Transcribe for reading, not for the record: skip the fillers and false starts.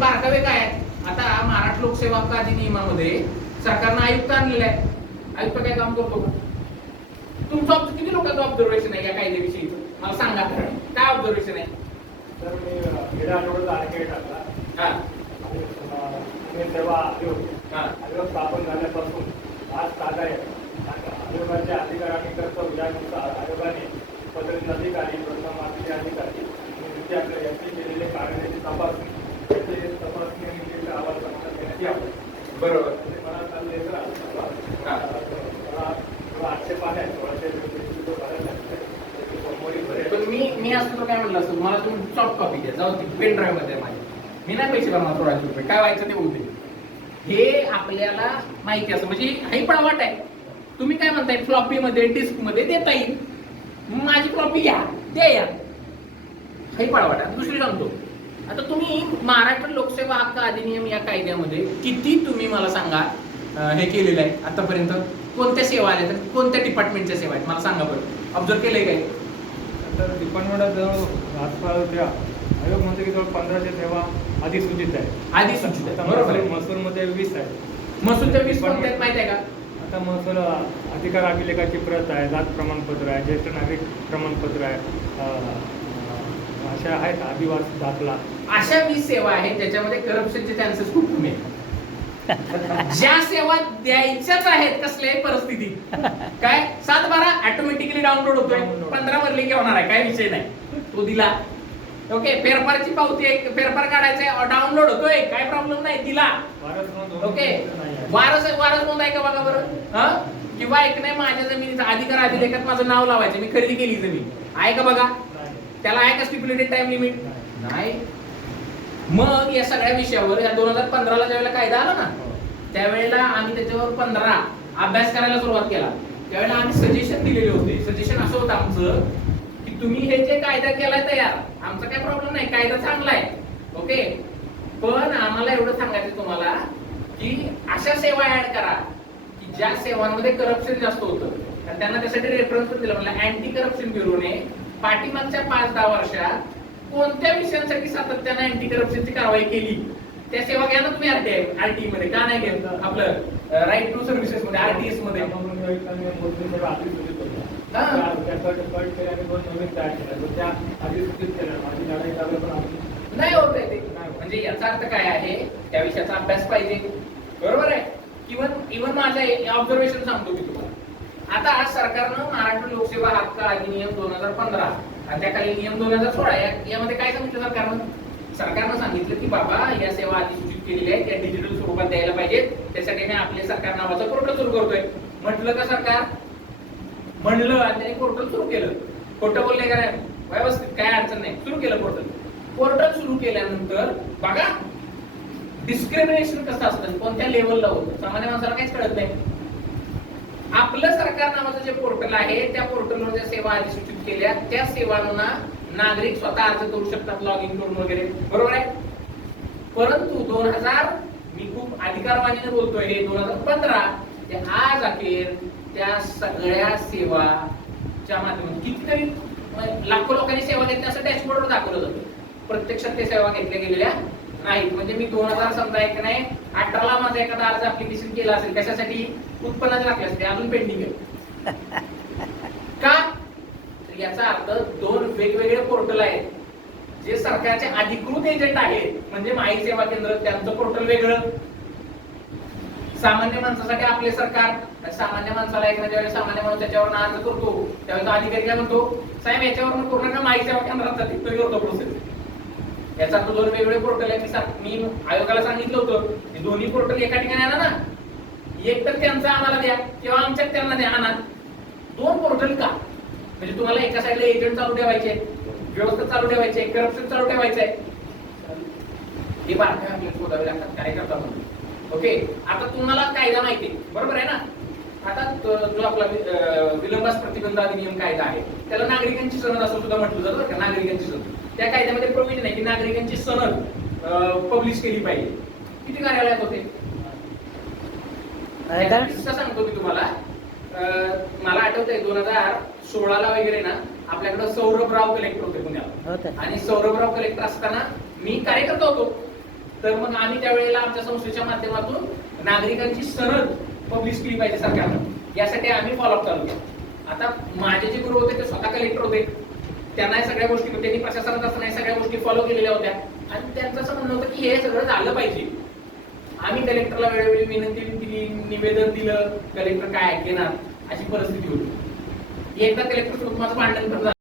बारकावे काय आहे? आता महाराष्ट्र लोकसेवा हक्क अधिनियमामध्ये सरकारनं आयुक्त आणलेला आहे. आयुक्त काय काम करतो? तुमचं किती लोकांचं ऑब्झर्वेशन आहे या कायद्याविषयी? मला सांगा काय ऑब्झर्वेशन आहे? तर मी गेल्या आठवड्याचा आर्टिकल टाकला. हा तेव्हा आयोग स्थापन झाल्यापासून आज ताजा आहे. आयोगाच्या अधिकारांनी कर्तव्य यानुसार आयोगाने पदवीचे अधिकारी, प्रथम अधिकारी आणि आपल्या यांनी केलेले कार्याची तपासणी अहवाल समाधान देण्यात यावं. बरोबर. मला चालले आक्षेप आहे पण मी असं काय म्हणलं असतं, मला तुम्ही सॉफ्ट कॉपी द्या, जाऊ ती पेन ड्राईव्ह मध्ये माझी. मी नाही पैसे भरणार, ₹1600 काय व्हायचं ते होऊ दे. हे आपल्याला माहिती असं, म्हणजे हे पण वाट आहे. तुम्ही काय म्हणताय, फ्लॉपी मध्ये डिस्क मध्ये देता येईल, माझी फ्लॉपी घ्या द्या या, हे पण वाट आहे. दुसरी सांगतो, आता तुम्ही महाराष्ट्र लोकसेवा हक्क अधिनियम या कायद्यामध्ये किती तुम्ही मला सांगा हे केलेलं आहे आतापर्यंत? कोणत्या सेवा आल्या, तर कोणत्या डिपार्टमेंटच्या सेवा आहेत मला सांगा बरं. ऑब्झर्व केलंय काय? तर डिपार्टमेंट जवळ आजकाल त्या आयोग म्हणते की जवळ 1500 सेवा अधिसूचित आहे. अधिसूचित आहे, बरोबर आहे. महसूलमध्ये 20 आहे. महसूलच्या 20 कोणत्या आहेत माहिती आहे का? आता महसूल अधिकार अभिलेखाची प्रत आहे, जात प्रमाणपत्र आहे, ज्येष्ठ नागरिक प्रमाणपत्र आहे, अशा आहेत, आदिवासी दाखला. अशा 20 सेवा आहेत ज्याच्यामध्ये करप्शनचे चान्सेस खूप कमी आहेत. ज्या सेवा द्यायच्याच आहेत कसल्याही परिस्थितीत, काय 7/12 ऑटोमॅटिकली डाउनलोड होतोय, 15 वरली की होणार आहे, काय विषय नाही. तो दिला, ओके. फेरफारची पावती आहे, फेरफार काढायचा डाउनलोड होतोय, काय प्रॉब्लेम नाही, दिला, ओके. वारस नोंद आहे का बघा बरं. किंवा एक नाही, माझ्या जमिनीचा अधिकार अभिलेखात माझं नाव लावायचं, मी खरेदी केली जमीन, आहे का बघा? त्याला आहे का स्टिप्युलेटेड टाइम लिमिट? नाही. मग या सगळ्या विषयावर या 2015ला ज्यावेळेला कायदा आला ना, त्यावेळेला आम्ही त्याच्यावर 15 अभ्यास करायला सुरुवात केला. त्यावेळेला आम्ही सजेशन दिलेले होते. सजेशन असं होतं आमचं की तुम्ही हे जे कायदा केलाय तयार, आमचा काही प्रॉब्लेम नाही, कायदा चांगला आहे, ओके. पण आम्हाला एवढं सांगायचं तुम्हाला की अशा सेवा ऍड करा की ज्या सेवांमध्ये करप्शन जास्त होतं, आणि त्यांना त्यासाठी रेफरन्स पण दिला. म्हणलं अँटी करप्शन ब्युरोने पाठीमागच्या 5-10 वर्षात कोणत्या विषयांसाठी सातत्याने अँटी करप्शनची कारवाई केली, त्या सेवा घ्या ना तुम्ही. आरटीई मध्ये का नाही घेत? आपलं राईट टू सर्व्हिसेस मध्ये, आरटीएस मध्ये नाही होत आहे ते. म्हणजे याचा अर्थ काय आहे, त्या विषयाचा अभ्यास पाहिजे, बरोबर आहे. इव्हन माझं ऑब्झर्वेशन सांगतो मी तुम्हाला. आता आज सरकारनं महाराष्ट्र लोकसेवा हक्क अधिनियम 2015 आणि त्याखाली नियम 2016 यामध्ये काय सांगितलं सरकारनं सांगितलं की बाबा या सेवा अधिसूचित केलेल्या आहेत, त्या डिजिटल स्वरूपात द्यायला पाहिजेत. त्यासाठी मी आपले सरकार नावाचं पोर्टल सुरू करतोय. म्हटलं का सरकार? म्हणलं आणि त्यांनी पोर्टल सुरू केलं. खोटं बोलले का नाही? व्यवस्थित, काय अडचण नाही, सुरू केलं पोर्टल. पोर्टल सुरू केल्यानंतर बघा डिस्क्रिमिनेशन कसं असतं, कोणत्या लेवलला होतं, सामान्य माणसाला काहीच कळत नाही. आपलं सरकार नावाचं जे पोर्टल आहे, त्या पोर्टलवर ज्या सेवा अधिसूचित केल्या, त्या सेवांना नागरिक स्वतः अर्ज करू शकतात, लॉग इन करून वगैरे, बरोबर आहे. परंतु 2000, मी खूप अधिकारवाणीने बोलतोय, हे 2015 ते आज अखेर त्या सगळ्या सेवाच्या माध्यमातून कितीतरी लाखो लोकांनी सेवा घेतल्या असं डॅशबोर्डवर दाखवलं जातं. प्रत्यक्षात ते सेवा घेतल्या गेलेल्या नाहीत. म्हणजे मी 2000 समजा एक नाही 18ला माझा एखादा अर्ज ऍप्लिकेशन केला असेल, कशासाठी? उत्पन्नाचे दाखले असते, अजून पेंडिंग आहे का? याचा अर्थ 2 वेगवेगळे पोर्टल आहेत जे सरकारचे अधिकृत एजंट आहेत. म्हणजे माहिती सेवा केंद्र, त्यांचं पोर्टल वेगळं, सामान्य माणसासाठी आपले सरकार. सामान्य माणसाला ज्यावेळेस सामान्य माणूस त्याच्यावर अर्ज करतो त्यावेळेस अधिकारी काय म्हणतो, साहेब याच्यावर करू नका, माहिती सेवा केंद्रात करतो प्रोसेस. याचा अर्थ 2 वेगवेगळे पोर्टल आहेत. मी आयोगाला सांगितलं होतं की दोन्ही पोर्टल एका ठिकाणी आणा ना, एक तर त्यांचा आम्हाला द्या किंवा आमच्यात त्यांना द्या, आणा. 2 पोर्टल का? म्हणजे तुम्हाला एका साईडला एजंट चालू ठेवायचे, व्यवस्था चालू ठेवायचे, करप्शन चालू ठेवायचंय. हे बातम्या आपल्याला शोधावे लागतात कार्यकर्ता म्हणून, ओके. आता तुम्हाला कायदा माहिती आहे, बरोबर आहे ना. आता जो आपला विलंबास प्रतिबंध अधिनियम कायदा आहे, त्याला नागरिकांची सनद असं सुद्धा म्हटलं जातं बरं का, नागरिकांची सनद. त्या कायद्यामध्ये प्रोव्हिजन आहे की नागरिकांची सनद पब्लिश केली पाहिजे. किती कार्यालयात होते सांगतो मी तुम्हाला. मला आठवतंय 2016ला वगैरे ना, आपल्याकडे सौरभराव कलेक्टर होते पुण्याला, आणि सौरभराव कलेक्टर असताना मी कार्यकर्ता होतो. तर मग आम्ही त्यावेळेला आमच्या संस्थेच्या माध्यमातून नागरिकांची सरळ पब्लिश केली पाहिजे सरकारनं, यासाठी आम्ही फॉलोअप चालू केला. आता माझे जे गुरु होते ते स्वतः कलेक्टर होते, त्यांना सगळ्या गोष्टी, त्यांनी प्रशासनात असताना सगळ्या गोष्टी फॉलो केलेल्या होत्या आणि त्यांचं असं म्हणणं होतं की हे सगळं झालं पाहिजे. आम्ही कलेक्टरला वेळोवेळी विनंती दिली, निवेदन दिलं, कलेक्टर काय ऐकेना, अशी परिस्थिती होती. एकदा कलेक्टर सोबत माझं भांडण पण झालं.